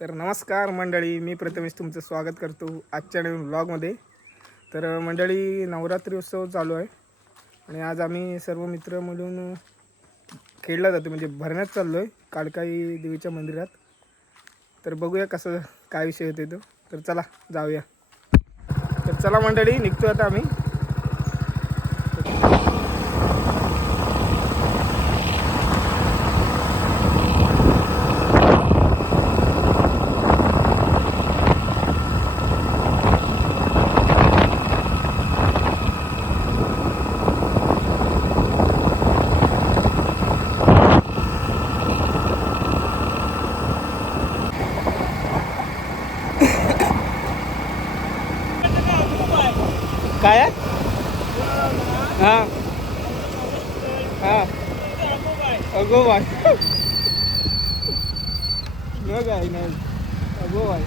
तर नमस्कार मंडळी मी प्रथमेश तुमचं स्वागत करतो आजच्या नवीन ब्लॉगमध्ये तर मंडळी नवरात्री उत्सव चालू आहे आणि आज आम्ही सर्व मित्र मिळून खेळला जातो म्हणजे भरण्यात चाललो आहे काळकाई देवीच्या मंदिरात. तर बघूया कसं काय विषय होते तो. तर चला जाऊया. तर चला मंडळी निघतो आता आम्ही काय आहे हां हां अगो बाय न काय नाही अगो बाय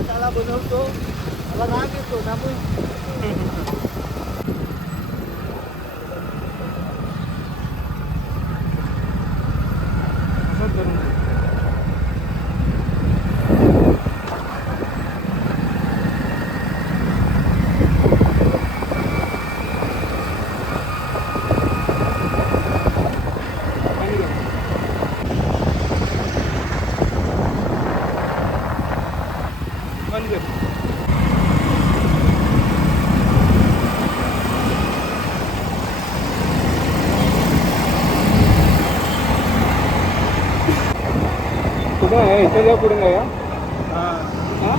त्याला बनवतो मला राग येतो ना मग असंच करून बंद कर कुठं आहे याच्या हां?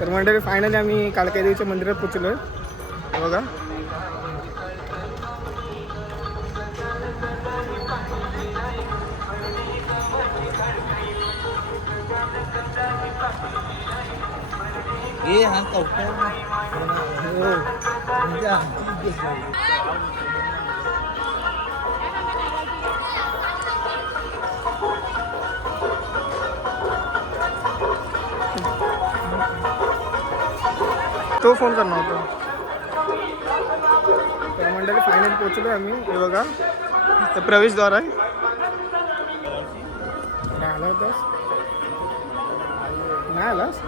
तर मंडळी फायनली आम्ही काळकाई देवीच्या मंदिरात पोचलो आहे बघा. हे हा कवटा हो म्हणजे तो फोन करणार होता. तर मंडळी फायनल पोचलो आम्ही. हे बघा. प्रवेशद्वार आहे. आला होतास. नाही आलास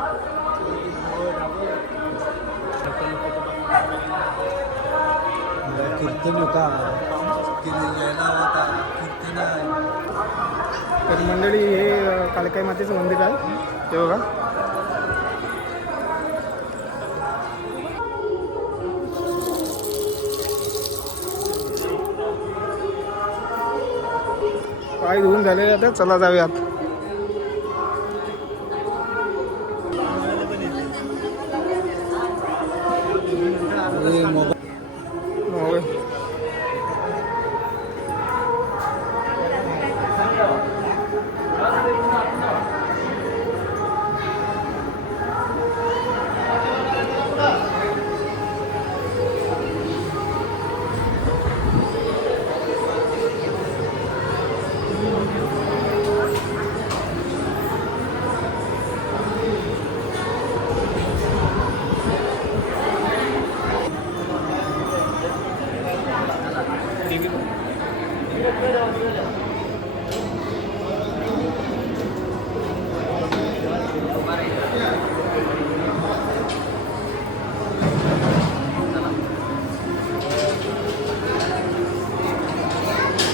कीर्तन होता तर मंडळी हे कालकाई मातेचं मंदिर आहे. ते बघा. पाय धुवून झाले आता चला जाऊयात. हे मोबाईल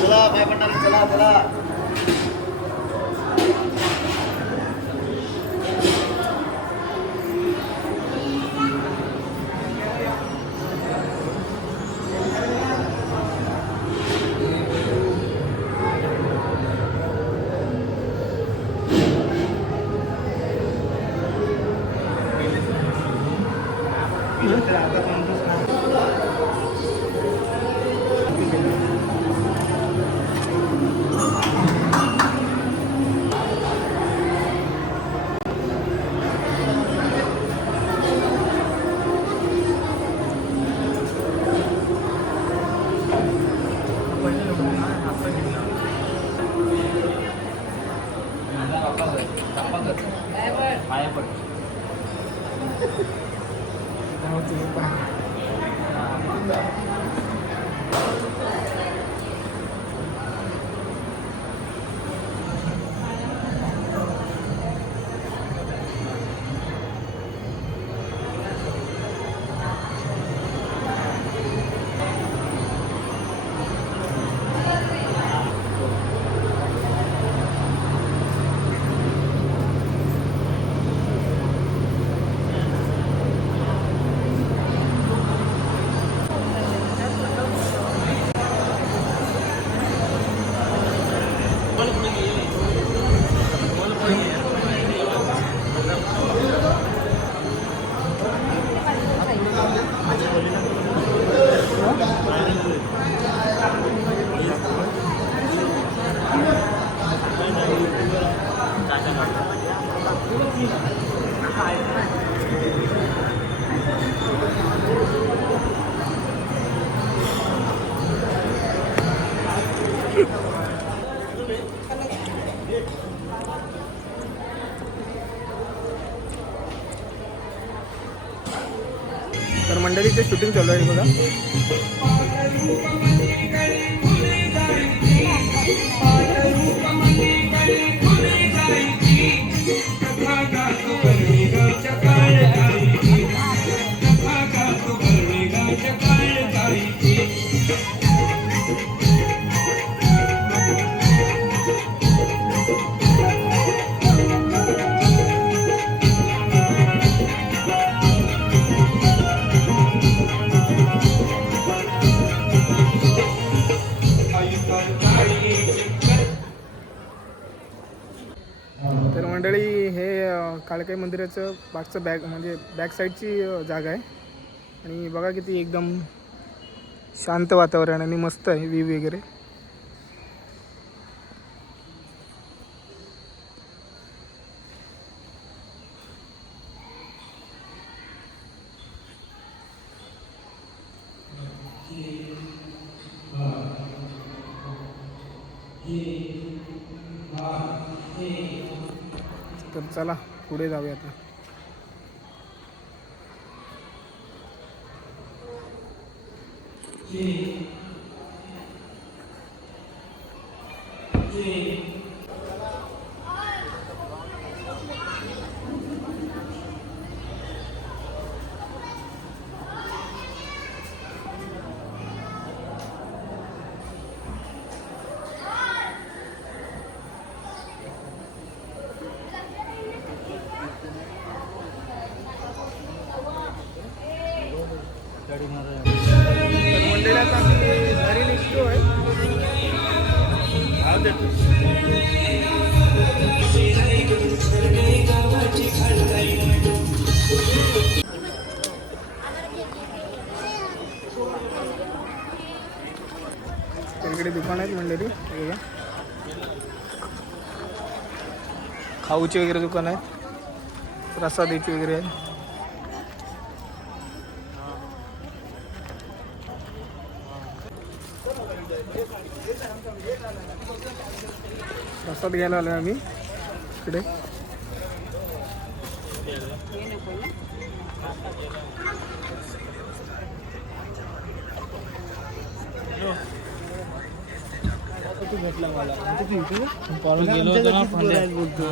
चला Terima kasih. Apple Đau chữ shooting चालू आहे बघा. काळकाई मंदिराचं मागचं बॅक म्हणजे बॅक साईडची जागा आहे. आणि बघा किती एकदम शांत वातावरण आणि मस्त आहे व्ह्यू वगैरे. तर चला. पुढे जाऊया आता. तर तर इकडे दुकान आहेत मंडळी हे बघा. खाऊची वगैरे दुकान आहेत. प्रसादाची वगैरे आहेत. प्रसाद घ्यायला आलो आम्ही. इकडे. भेटला मला गेलो होतो ना बोलतो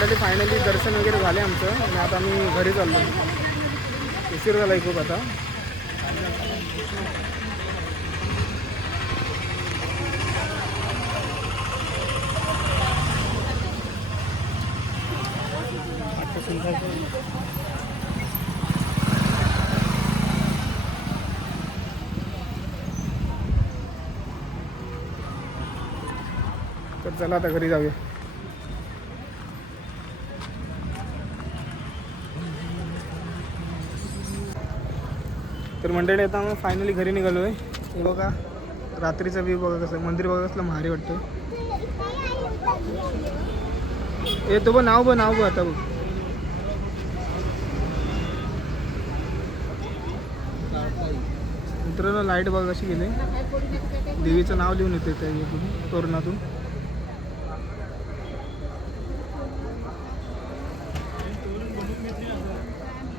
ते फायनली दर्शन वगैरे झाले आमचं. आणि आता आम्ही घरी चाललो. उशीर झाला खूप आता. तर चला आता घरी जाऊया. तर मंडळी आता मग फायनली घरी निघालो आहे हे बघा रात्रीचा व्ह्यू बघा कसं मंदिर बघा कसलं भारी वाटतं ए तो बघ नाव बघ नाव बघ आता बघ. मित्रांनो लाइट बघा कशी गेली. देवीचं नाव लिहून येते त्या तोरणातून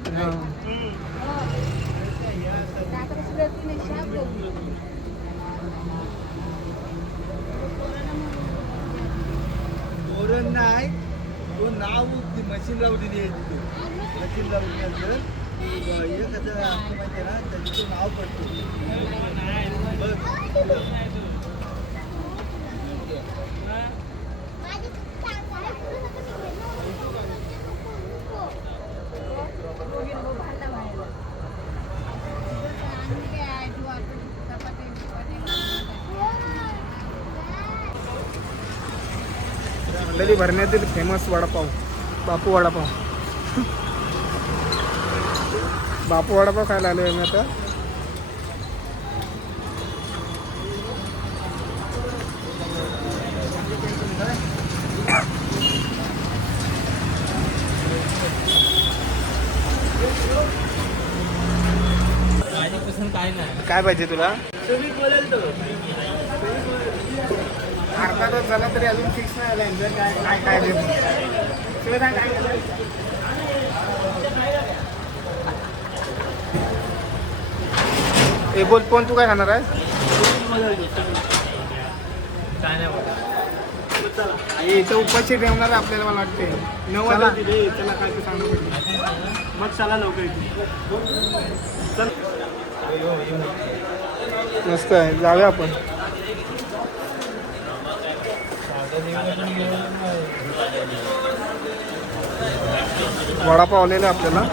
हां धोरण नाही तो नाव ती मशीन लावलेली आहे तिथे मशीन लावल्यानंतर एखादं असं माहिती आहे ना त्याचं तो नाव पडतो बघ मंडळी भरण्यातील फेमस वडापाव बापू वडापाव. बापू वडापाव खायला आलो आहे मी आता काय पाहिजे तुला? अर्धा तास झाला तरी अजून फिक्स नाही झाला. काय काय? ए बोल पण तू काय खाणार आहे काय नाही इथं उपाशी ठेवणार आपल्याला मला वाटते नऊ वाजता. तिथे चला काय ते सांगू पडली मग चला लवकर इथे. मस्त आहे. जाऊया आपण. वडापाव आलेला आहे आपल्याला.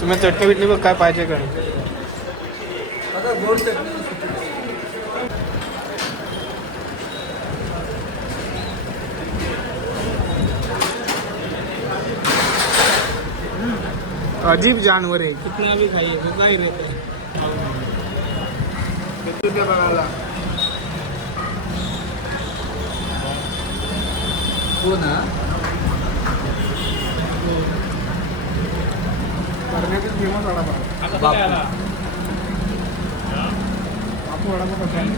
तुम्ही चटणी बिटणी बघ काय पाहिजे का? अजीब जानवर है कितना भी खाइए कितना ही रहते हैं हो ना? फेमस वडापाव. बापू वडापाव कसा आहे?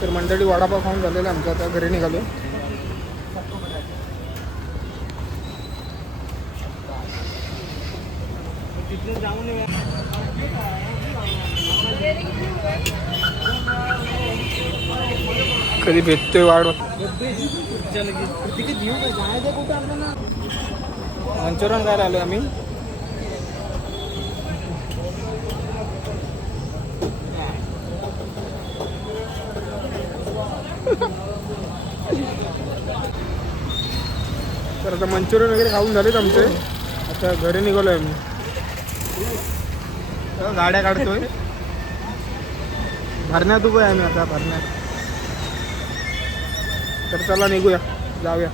तर मंडळी वडापाव खाऊन झालेला आमचा. आता घरी निघालो. कधी भेटतोय वाढ? मंचुरियन काय आलो आम्ही. तर आता मंचुरियन वगैरे खाऊन झालेत आमचे. आता घरी निघालोय आम्ही. गाड्या काढतोय. भरण्यात उभं आहे आम्ही आता भरण्यात. तर चला निघूया जाऊया.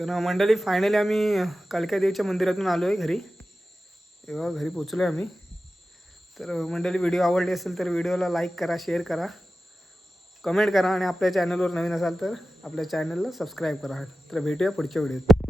तर मंडळी फायनली आम्ही कालिका देवीच्या मंदिरातून आलो आहे घरी. तेव्हा घरी पोचलो आहे आम्ही. तर मंडळी व्हिडिओ आवडली असेल तर व्हिडिओला लाईक करा शेअर करा. कमेंट करा आणि आपल्या चॅनलवर नवीन असाल तर आपल्या चॅनलला सबस्क्राईब करा. तर भेटूया पुढच्या व्हिडिओत